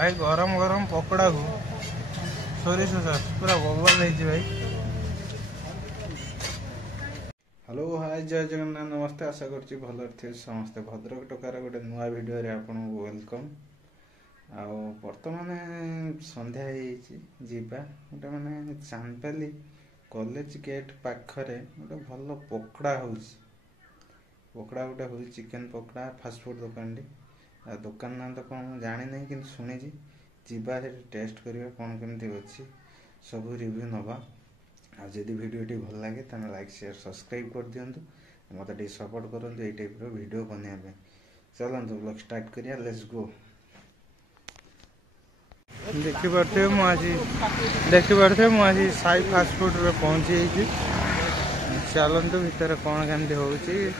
भाई गरम गरम पकोड़ा को सोरिष सॉस पूरा बबल भाई। हेलो हाय जय जगन्नाथ नमस्ते आशा करछि भल थे समस्ते। भद्रक टकार गोटे नुआ भिडियो आपन वेलकम। आउ बर्तमान संध्या जीवा गोटे माने चांदपाली कॉलेज गेट पाखरे गोटे भल पकोड़ा होउछि। पकोड़ा गोटे हो चिकेन पकोड़ा फास्ट फूड दुकान दुकान ना तो कौन जानी नहीं कि शुणी जीवा टेस्ट करवा कौन केमती अच्छी सब रिव्यू नवा। आदि भिडियोटी भल लगे तो लाइक शेयर सब्सक्राइब कर दिंतु मत सपोर्ट करूँ ये टाइप वीडियो बनवाई। चलते ब्लॉग स्टार्ट करिया लेट्स गो। देखिपे मुझे साई फास्ट फूड रे पहुंची। चलतु भितर कौन केमती हो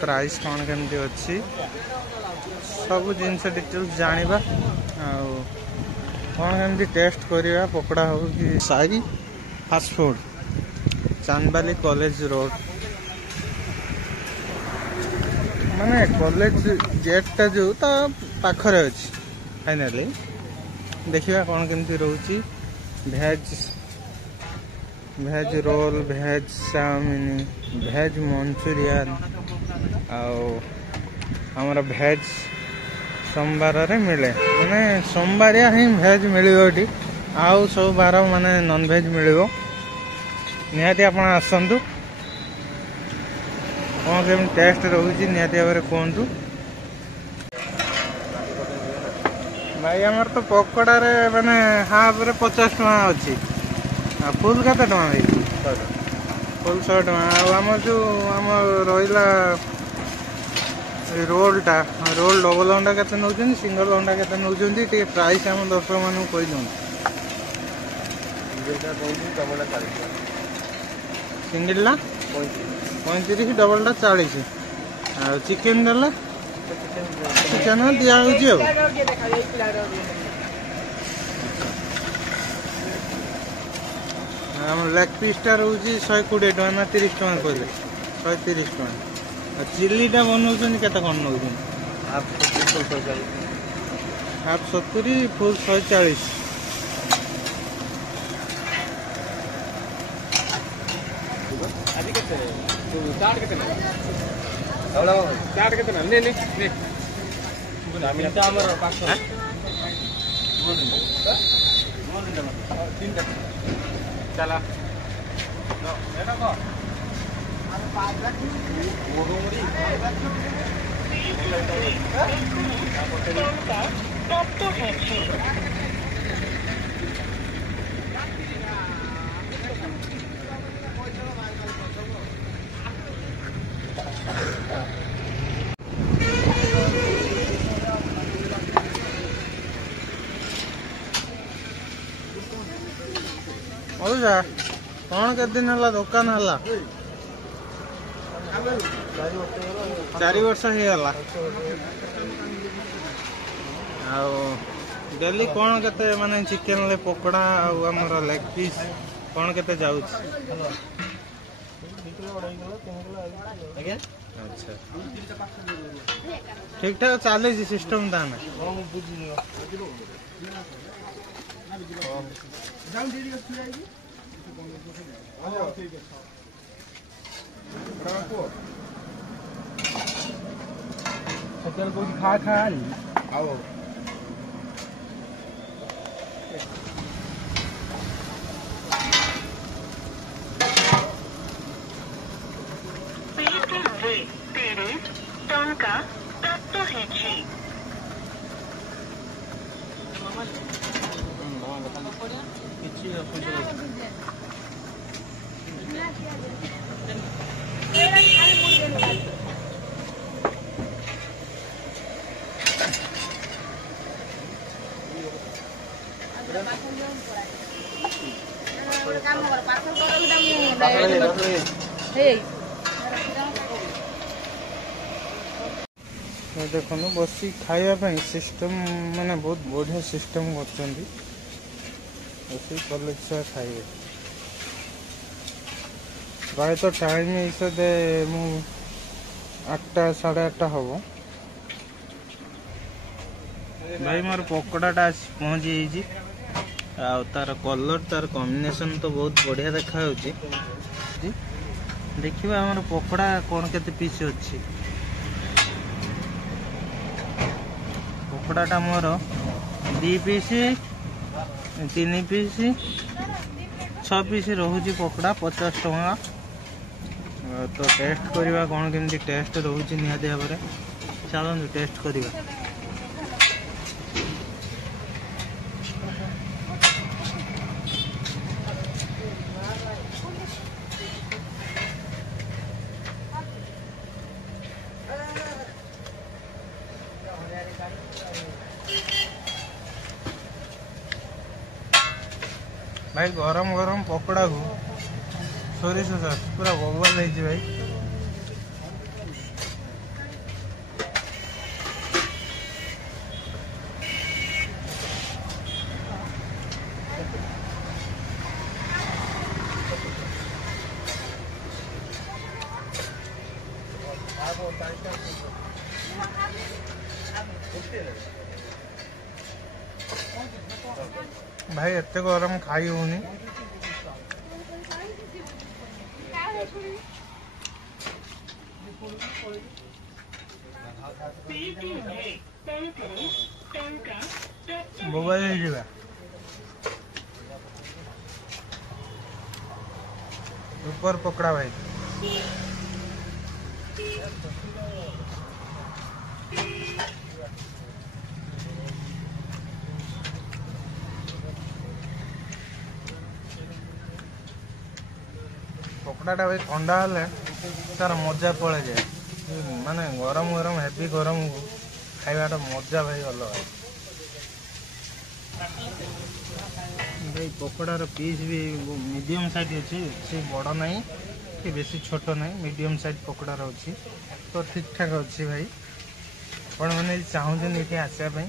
प्राइस कौन केमती अच्छी सब जिनस डिटेल्स जानिबा कौन केमती टेस्ट करिया पकोड़ा हो कि Sai fast food chandbali college road माने कॉलेज गेट टा जो ता पाखरे अछि। फाइनली देखिबा कौन केमती रहउची भेज रोल भेज चाउमिन भेज मंचूरियन आमर भेज सोमवार रे मिले माने सोमवारिया ही भेज मिलिबोटी आउ सब बार माने नॉन भेज मिलिबो। निहाती आपण आसंतु कौन केम टेस्ट रहउची निहाती भाबरे कहंतु। भाई आमर तो पकोड़ा रे माने हाफ रे 50 टका अछि फुल केते टका भाई फुल 100 टका। आम जो आम रहा रोल टा रोल डबल अंडा केते नउछन सिंगल अंडा केते नउछन टी प्राइस आम दर्शक मानू कहि दउन। सिंगल ला 35 डबल टा 40 आ चिकन डला चिकन दिया होजी हम लेग पीस टा रोजी 120 टका ना 30 टका कहले 130 टका। चिल्ली टा बनौछन केते कोन नउछन हाफ 70 फुल 140। आदि केते चाट केते ना हलो चाट केते ना ने आमी ता हमर 500 तीनटा चला नो एना को अरे 5 लाख मोगोमरी तो है कौन के दिन हला दुकान हला 4 वर्ष ही हला डेली कौन केते माने चिकेन ले पकोड़ा आमर लेग पीस कौन केते जाउछ। अच्छा ठीक ठाक चले सिस्टम ताने खा खा आओ तेरे टन का प्राप्त है जी। देखो बसी खाया सिस्टम माने बहुत बढ़िया सिस्टम कर कॉलेज छुआ खाइए प्राय तो टाइम हिसाब मु 8टा 8:30 हम भाई मोर पकोड़ाटा आसी पहुँची जाइए आउ तार कलर तार कॉम्बिनेशन तो बहुत बढ़िया देखा देखिए आम पकोड़ा कौन केते पीस अच्छी पकोड़ाटा मोर 2 पीस 3 पीस 6 पीस रोचे पकोड़ा 50 टଙ୍କା तो टेस्ट करवा कौन केमती टेस्ट रोचे निहाती भाव में चलते टेस्ट करवा भाई गरम गरम पकोड़ा को सोरिष सॉस पूरा बबल है भाई भाई एते गरम खाई होनी मोबाइल ऊपर पकड़ा भाई पकड़ाटा भाई ठंडा हेले तार मजा पड़े जाए माने गरम गरम हेवी गरम को खाइबार मजा भाई अलग भाई पकोड़ार पीस भी मीडियम साइज अच्छी से बड़ ना कि बेसी छोट ना मीडियम साइज पकोड़ार अच्छी तो ठीक ठाक अच्छी भाई आपण मैंने चाहूँ ये आसापी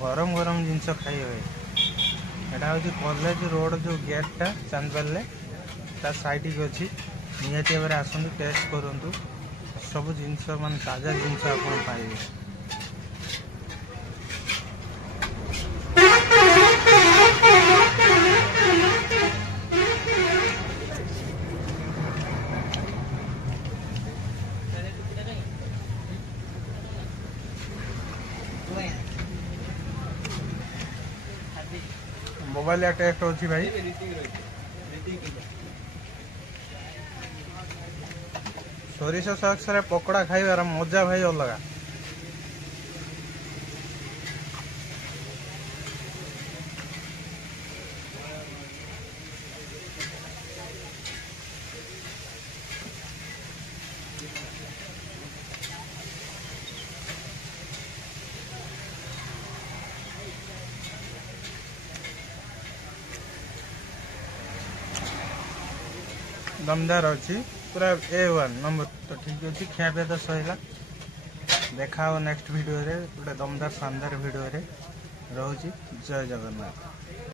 गरम गरम जिनस खाई हुए यहाँ हूँ कॉलेज रोड जो गेटा चांदपाले ता साइड की अच्छी निहाती भाव आसतु टेस्ट करूँ सब जिनस मान ताजा जिनस आप पाइबे मोबाइल टेस्ट अच्छी भाई सोरिष सॉस रे पकोड़ा खाइबार मजा भाई अलग दमदार अच्छी पूरा A1 नंबर तो ठीक अच्छी खियापिया तो सहीला देखा नेक्स्ट वीडियो रे गोटे दमदार शानदार वीडियो रे रोची जय जगन्नाथ।